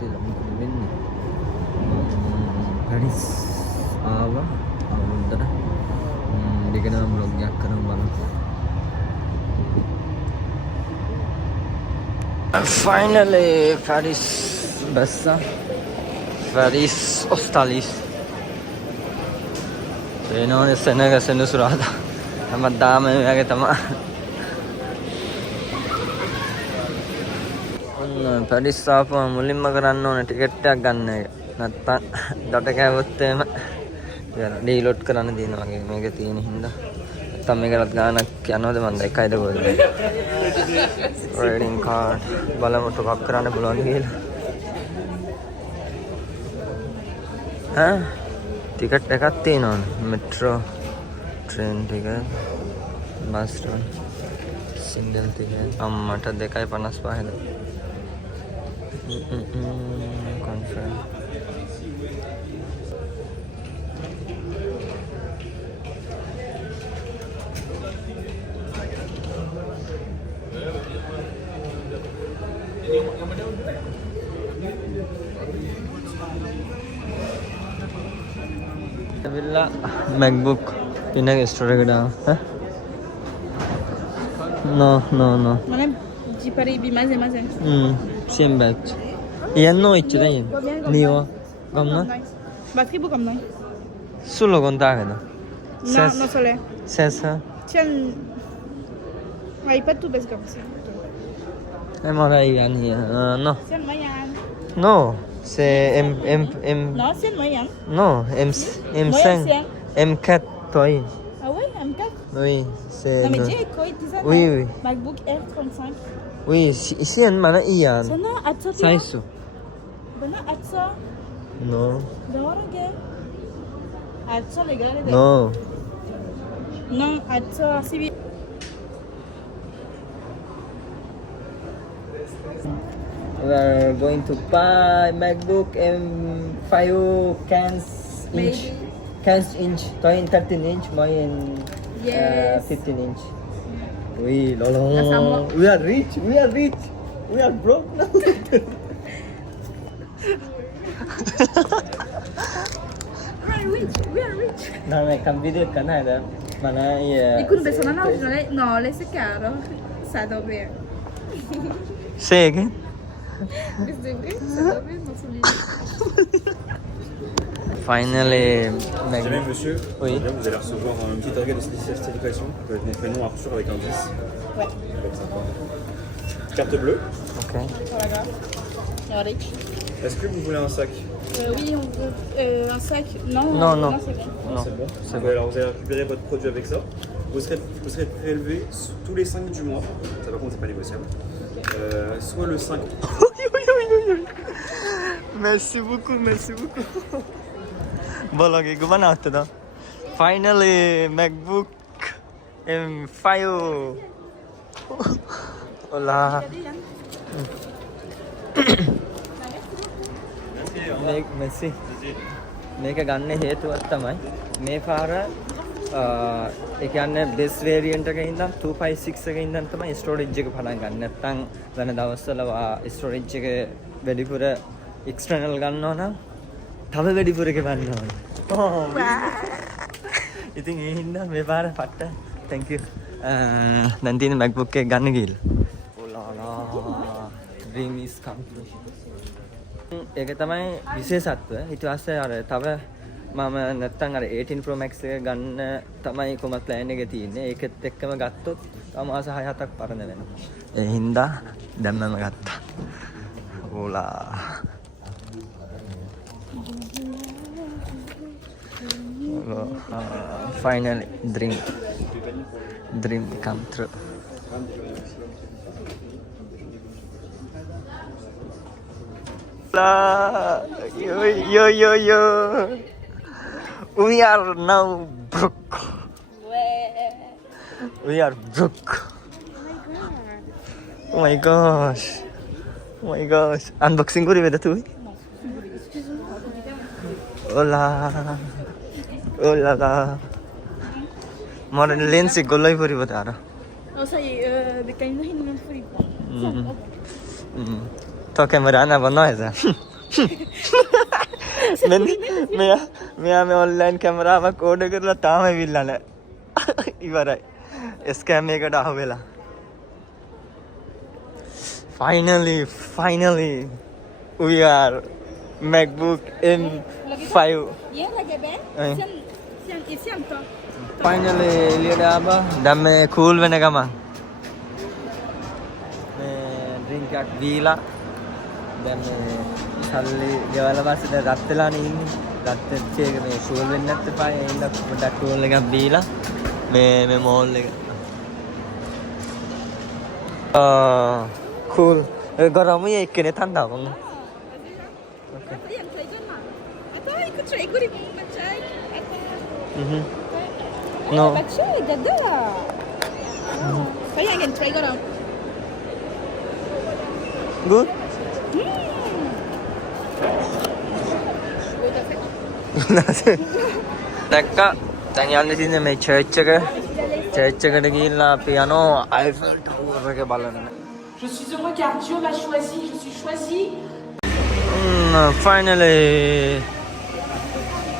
තියලා මොකද වෙන්නේ? පැරිස් ආවා අවුරුද්දට. දෙකම බ්ලොග් එකක් කරමු බලමු. Finally Paris bassa. Paris Ostalis. එනෝනේ සෙනග සෙනසුරාදා. හැමදාම මේවාගේ තමයි. ඔන්න පැරිස් ආපුවම මුලින්ම කරන්න ඕනේ ටිකට් එකක් ගන්න එක. නැත්තම් ඩොට කෑවොත් එහෙම ඩීලෝඩ් කරන්න දිනවා වගේ මේක තියෙන හින්දා. නැත්තම් මේකටත් ගානක් යනවද මන්ද 1යිද කොහෙද? රයිඩින් කාඩ් බලමු ටොප් කරන්න පුළුවන් කියලා. ඈ ටිකට් එකක් තියෙනවනේ metro train ticket bus single ticket අම්මට 2.55ද කොන්ෆර්ම් Macbook pinag store ke dah? Hah? No. Mana jipari bimaze maze. Same batch. Iyan no ich dah. Niyo. Gamna? Batki bu gamna. Sulo konta ke dah? No sole. Sesa. Chen iPad tu bes gamse. MRI yan hiya. No. Sen mayan. No. Se No sen mayan. No. M sen. M cat toy. Ah ouais, M4. Oui. C'est. Non mais j'ai quoi ça? Oui. Macbook Air 35. Oui. Ici yan mana iyan. Sana atsa tu. Saisu. Bana atsa. No. Doğru gel. Atsa legal. No. Non, atsa civil. We are going to buy Macbook M5 cans inch. Cans inch. Toy 13 inch, mine Yes. 15 inch. We lolo. We are rich. We are broke now. We are rich. Nah, मैं कम video करना है ना. Mana ये. Ikut besok mana no le se caro. Sa dove? Say again. Bis dove? Sa dove? Non so lì. Finally, Jamais monsieur, Oui. là, vous allez recevoir une petite organe de certification avec mon prénom Arthur avec un 10. Ouais. Comme ça. Carte bleue. Okay. Voilà. C'est rich. Est-ce que vous voulez un sac? Oui, on veut un sac. Non, Non. c'est bon. Non. C'est bon. C'est Alors vous allez récupérer votre produit avec ça. Vous serez prélevé tous les 5 du mois. Ça par contre c'est pas négociable. Soit le 5. Merci beaucoup. Boleh ke gimana waktu itu? Finally Macbook M5. Hola. Merci. මේක ගන්න හේතුවක් තමයි මේ පාර ඒ කියන්නේ base variant එකේ ඉඳන් 256 එකේ ඉඳන් තමයි ස්ටෝරේජ් එක පටන් ගන්න. නැත්තම් වෙන දවස්වල ස්ටෝරේජ් එක වැඩිපුර එක්ස්ටර්නල් ගන්නවා නම් තව වැඩිපුර ගෙවන්න ඕනේ. ඉතින් ඒ හින්දා මේ පාර පට්ට. Thank you. දැන් තියෙන MacBook එක ගන්න ගිහලා. ඔලාලා. Dream is come true. ඒක තමයි විශේෂත්වය. ඊට පස්සේ අර තව මම නැත්තම් අර 18 Pro Max එක ගන්න තමයි කොහොමද ප්ලෑන් එකේ තියෙන්නේ. ඒකෙත් එක්කම ගත්තොත් තව මාස 6-7ක් පරණ වෙනවා. ඒ හින්දා දැන් මම ගත්තා. Ola. Finally dream come true. Yo. We are now broke. We are broke. Oh my gosh. Unboxing ko rin ba ito? Hola. Moran lens se golai puri bata ra. Oh, ça y est, des canines, il nous faut. To camera na bana है මෙයා මේ ඔන්ලයින් කැමරාවක් ඕඩර් කරලා තාම ඇවිල්ලා නැහැ. ඉවරයි. ස්කෑම් එකකට අහු වෙලා. Finally, we are Macbook M5. Yeah, lagi ben. Siang toh. Finally, එළියට ආවා. දැන් මේ කූල් වෙන ගමන්. මේ ඩ්‍රින්ක් එකක් දීලා දැන් මේ සල්ලි ගෙවලා පස්සේ දැන් රත් වෙලානේ ඉන්නේ. රත් වෙච්ච එක මේ කූල් වෙන්න නැත්te පායි. ඒ ඉන්න පොඩ්ඩක් කූල් එකක් දීලා මේ මෝල් එක. Cool. Garam ya ikkene tanda bang. Okay. Yang try je nak. Atau ikut try ikut di macam. No. Baca jaga lah. Saya ingin try garam. Good. Dakka දැන් යන්න තියෙන්නේ මේ චර්ච් එකට ගිහිල්ලා අපි යනවා අයිෆල් ටවර් එක බලන්න. Je suis heureux car Dieu m'a choisi, je suis choisi. Finally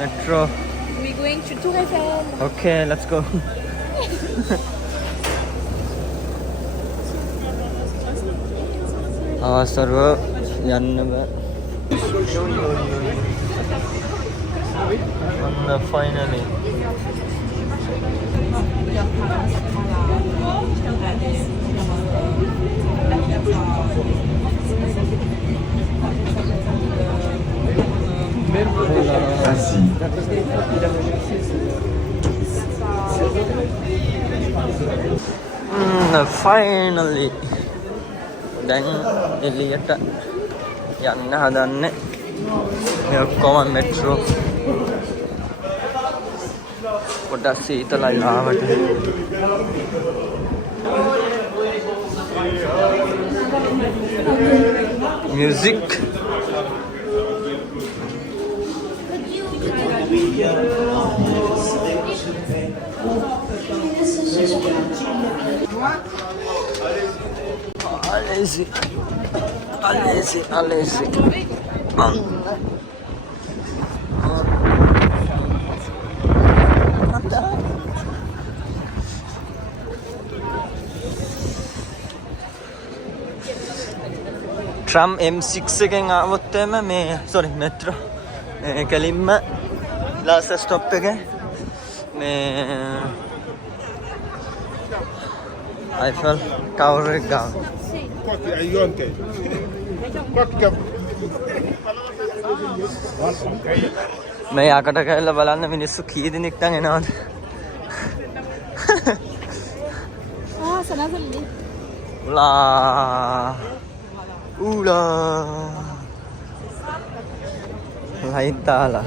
metro. We going to Tour Eiffel. Okay, let's go. අවසරව යන්න බෑ. Finally. Finally. දැන් එළියට යන්න හදන්නේ. මේ ඔක්කොම මෙට්‍රෝ. පොඩ්ඩක් සීතලයි ආවට. Music. Allez-y. Tram M6 එකෙන් ආවොත් මේ sorry metro කලින්ම last stop එක මේ Eiffel Tower එක ගාව. මේ යකට කැල්ල බලන්න මිනිස්සු කී දෙනෙක් නම් එනවද? Sana sendiri. Ula. Lain tala.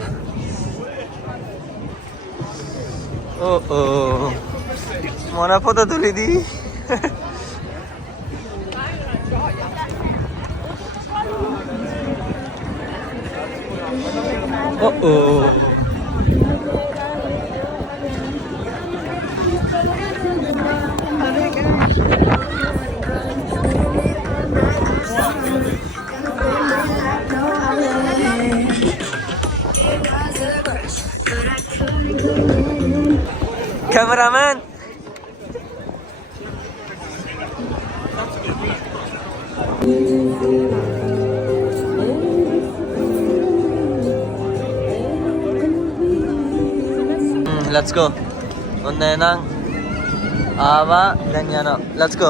Oh. Mana foto tuli di? Oh. Cameraman. Let's go. Onne nang ava then yana. Let's go.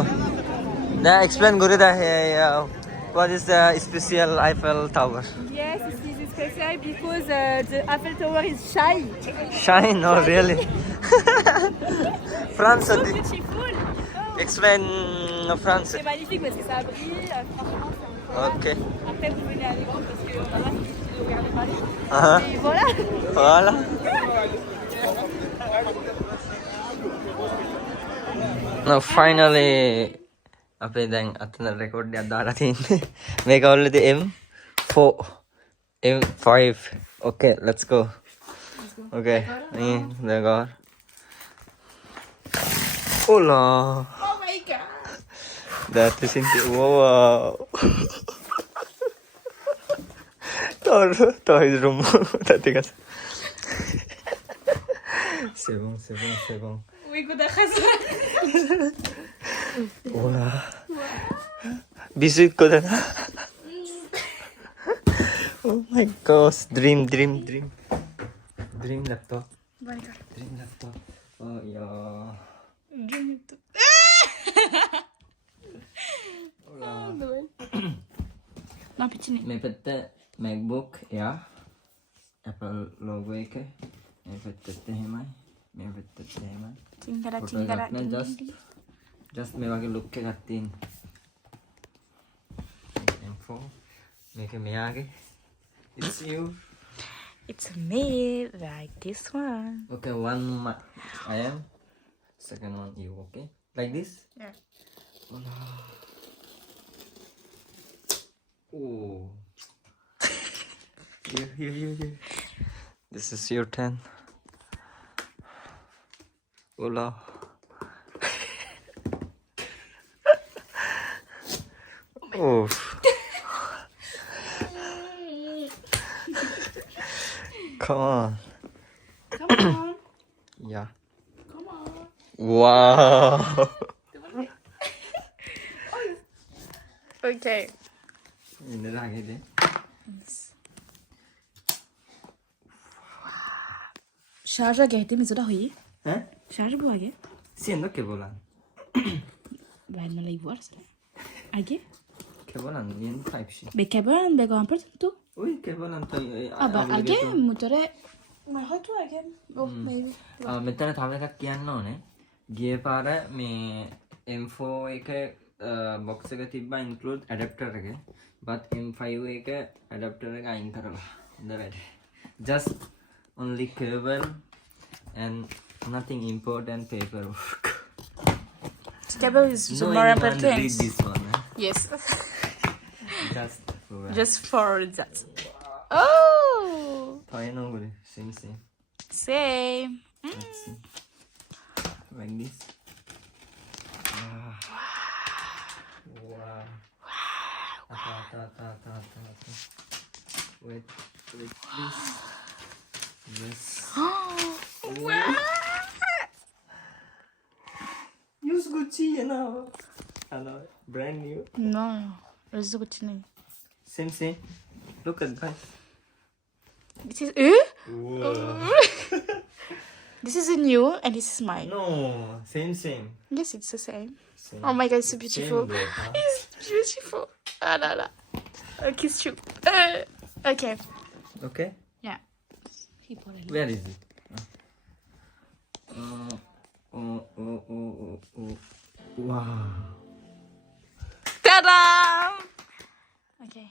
Now explain Gurida here. What is the special Eiffel Tower? Yes, this is special because the Eiffel Tower is shy. Shy? No, really. France. So beautiful. Explain France. C'est magnifique parce que ça brille. Franchement, c'est Okay. Après, vous venez à Lyon parce que là, c'est regarder Paris. Uh-huh. Et voilà. Voilà. Now finally අපේ දැන් අතන රෙකෝඩ් එකක් දාලා තියෙන්නේ. මේක ඔල්ලේදී M4 M5. Okay, let's go. Okay. There go. Hola. Oh my god. That is into wow. 또 rum tadi kan sebong Wiku dah kasar. wah biscuit ko na oh my gosh dream laptop dream laptop oh ya Kenapa sini? මේ පැත්ත Macbook Air Apple logo එක මේ පැත්තත් එහෙමයි මේ පැත්තත් එහෙමයි Tinggal just මේ වගේ look එකක් තියෙන M4 මේක මෙයාගේ it's you It's me, like this one. okay one I am second one you okay like this Yeah. Oh. Here. This is your 10. Hola. Oh. Come on. Yeah. Wow. Okay. 이제 하게 돼. Charge गए थे मुझे हुई हैं? charge बुआ गए Siendo que volan. बाद में live verse आगे Que volan bien type shit. बेकेबल बेगों पर तू Uy, que volan तो अब आगे मुझे मैं हो तो आगे ओ maybe මෙතන තව එකක් කියන්න ඕනේ. ගිය පාර මේ M4 එක box එක තිබ්බා include adapter එක. but M5 එක adapter එක අයින් කරලා. හොඳ වැඩ. just only cable and nothing important paperwork. cable is no more anyone important read this one. yes just for that oh final same same let's see like this wow wait please yes use Gucci you know hello brand new no it's good to me same look at that this is Whoa. this is a new and this is mine no same yes it's the same Same. oh my god it's so beautiful Same, bro, huh? it's beautiful ah la la kiss you okay okay yeah where is it wow ta-da okay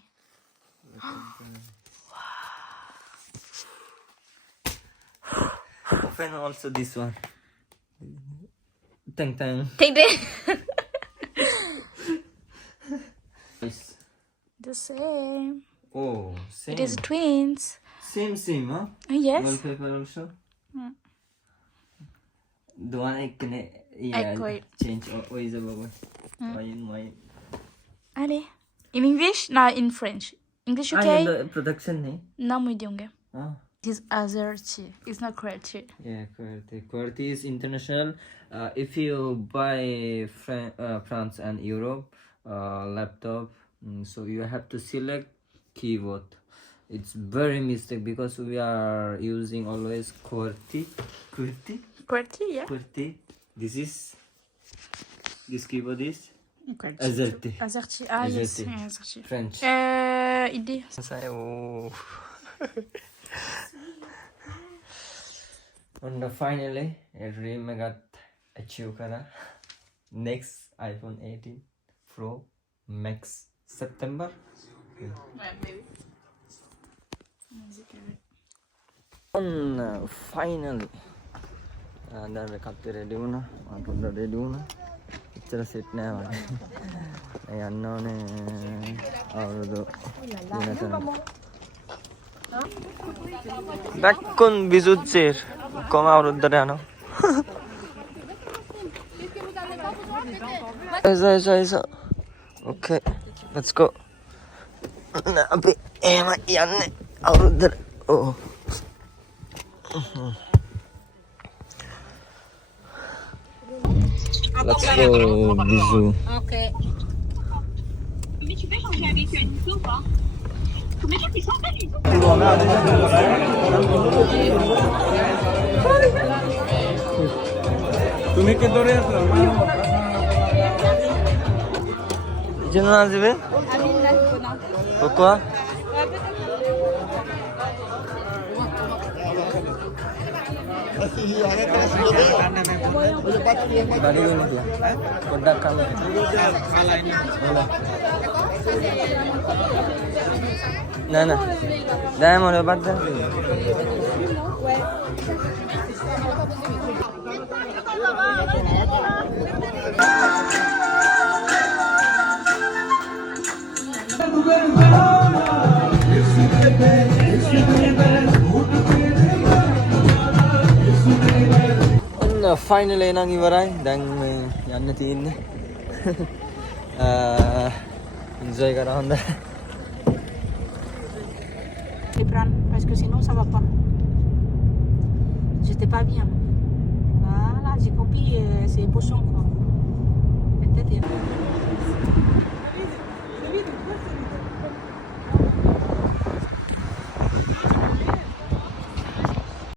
open also this one tang take it Nice. the same oh same it is twins same huh yes wallpaper also the one I can quite. change or is a bubble mine allez in English no in French English the okay production name non muy dungue ah this other tea it's not quality yeah quality is international if you buy France and Europe laptop so you have to select keyboard it's very mistake because we are using always QWERTY yeah this keyboard is QWERTY AZERTY AZERTY ah yes AZERTY. AZERTY French idée oh. And finally a dream I got achieve kara next iPhone 18 Pro Max September finally දැන් එකත් රෙඩි වුණා මම පොඩ්ඩක් රෙඩි වුණා ඉතල සෙට් නෑ වගේ යන්න ඕනේ අවුරුදු දිනකට දැක්කොන් විසුච්චේ කොම අවුරුද්දට යනවා Isa. Okay, let's go. අපි එහෙම යන්නේ අවුරුද්දට ඕ let's go bisou. Ok. Mais tu peux changer avec une ou pas? Mais tu sens pas les তুমি কে ধরে আছো জন্য আসবে pourquoi bari dulu lah kodak kamu nah nah dah mau lebat dah finally nang iwarai dan yanne තියෙන්නේ enjoy kara honda Les prendre parce que sinon ça va pas. J'étais pas bien. Voilà, j'ai compris, c'est bouchon quoi. Peut-être.